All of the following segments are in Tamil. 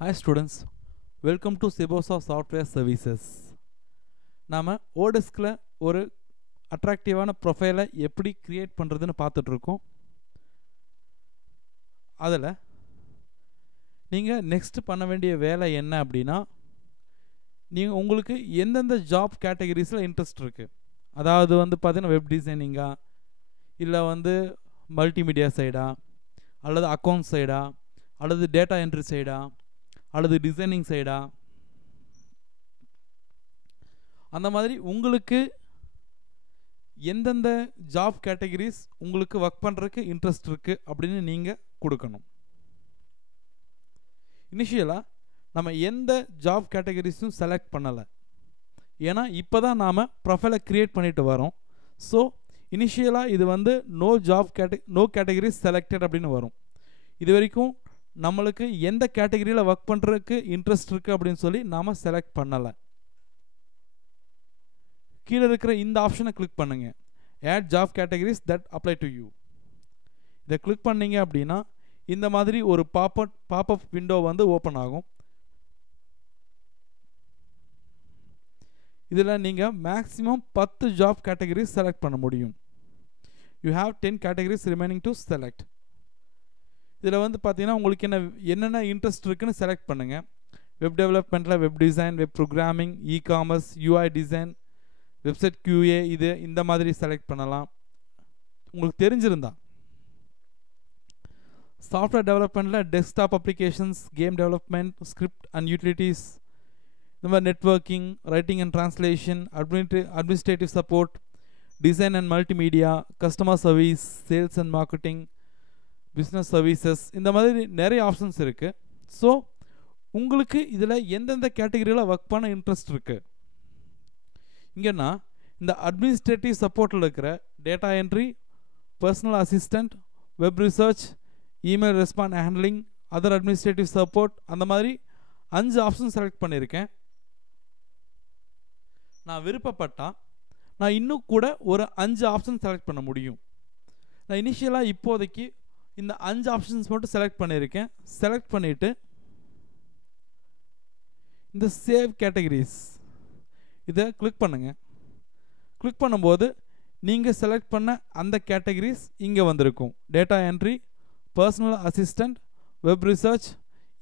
Hi students, welcome to Sebosa Software Services. நாம ஓடெஸ்கில் ஒரு அட்ராக்டிவான ப்ரொஃபைலை எப்படி கிரியேட் பண்ணுறதுன்னு பார்த்துட்ருக்கோம். அதில் நீங்கள் நெக்ஸ்ட் பண்ண வேண்டிய வேலை என்ன அப்படின்னா, நீங்கள் உங்களுக்கு எந்தெந்த ஜாப் கேட்டகரிஸில் இன்ட்ரெஸ்ட் இருக்குது, அதாவது பார்த்தீங்கன்னா வெப் டிசைனிங்கா, இல்லை மல்டிமீடியா சைடா, அல்லது அக்கௌண்ட் சைடா, அல்லது டேட்டா என்ட்ரி சைடா, அல்லது டிசைனிங் சைடா, அந்த மாதிரி உங்களுக்கு எந்தெந்த ஜாப் கேட்டகரிஸ் உங்களுக்கு ஒர்க் பண்ணுறதுக்கு இன்ட்ரெஸ்ட் இருக்குது அப்படின்னு நீங்கள் கொடுக்கணும். இனிஷியலாக நம்ம எந்த ஜாப் கேட்டகரிஸும் செலக்ட் பண்ணலை, ஏன்னா இப்போ தான் நாம் ப்ரொஃபைலை க்ரியேட் பண்ணிட்டு வரோம். ஸோ இனிஷியலாக இது நோ கேட்டகரிஸ் செலக்டட் அப்படின்னு வரும். இது வரைக்கும் நம்மளுக்கு எந்த கேட்டகரியில் ஒர்க் பண்ணுறதுக்கு இன்ட்ரெஸ்ட் இருக்குது அப்படின்னு சொல்லி நாம் செலக்ட் பண்ணலை. கீழே இருக்கிற இந்த ஆப்ஷனை கிளிக் பண்ணுங்கள், add job categories that apply to you. இதை கிளிக் பண்ணீங்க அப்படின்னா இந்த மாதிரி ஒரு பாப்அப் விண்டோ ஓப்பன் ஆகும். இதில் நீங்கள் மேக்ஸிமம் 10 ஜாப் கேட்டகரிஸ் செலக்ட் பண்ண முடியும். You have 10 categories remaining to select. இதில் பார்த்தீங்கன்னா உங்களுக்கு என்னென்ன இன்ட்ரெஸ்ட் இருக்குன்னு செலக்ட் பண்ணுங்கள். வெப் டெவலப்மெண்ட்டில் web design, web programming, ecommerce, UI design, website QA, இந்த மாதிரி செலக்ட் பண்ணலாம் உங்களுக்கு தெரிஞ்சிருந்தா. சாஃப்ட்வேர் டெவலப்மெண்ட்டில் desktop applications, game development, script and utilities, இந்த மாதிரி networking, writing and translation, administrative support, design and multimedia, customer service, sales and marketing, business services, இந்த மாதிரி நிறைய ஆப்ஷன்ஸ் இருக்குது. ஸோ உங்களுக்கு இதில் எந்தெந்த கேட்டகரியில் ஒர்க் பண்ண இன்ட்ரெஸ்ட் இருக்குது. இங்கன்னா இந்த அட்மினிஸ்ட்ரேட்டிவ் சப்போர்ட்டில் இருக்கிற data entry, personal assistant, web research, email response handling, other administrative support, அந்த மாதிரி 5 ஆப்ஷன் செலக்ட் பண்ணியிருக்கேன். நான் விருப்பப்பட்டால் நான் இன்னும் கூட ஒரு 5 ஆப்ஷன் செலக்ட் பண்ண முடியும். நான் இனிஷியலாக இப்போதைக்கு இந்த 5 ஆப்ஷன்ஸ் மட்டும் செலக்ட் பண்ணியிருக்கேன். செலக்ட் பண்ணிவிட்டு இந்த சேவ் கேட்டகரிஸ் இதை கிளிக் பண்ணுங்கள். கிளிக் பண்ணும்போது நீங்கள் செலக்ட் பண்ண அந்த கேட்டகரிஸ் இங்கே வந்திருக்கும். Data entry, personal assistant, web research,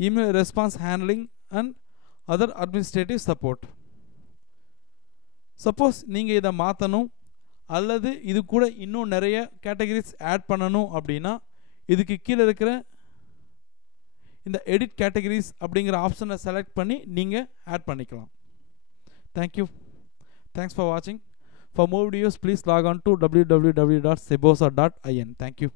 email response handling and other administrative support. Suppose நீங்கள் இதை மாற்றணும் அல்லது இது கூட இன்னும் நிறைய கேட்டகரிஸ் ஆட் பண்ணணும் அப்படின்னா இதுக்கு கீழே இருக்கிற இந்த எடிட் கேட்டகரிஸ் அப்படிங்கிற ஆப்ஷனை செலக்ட் பண்ணி நீங்கள் ஆட் பண்ணிக்கலாம். தேங்க்யூ. தேங்க்ஸ் ஃபார் வாட்சிங். For more videos, please log on to www.sebosa.in. Thank you.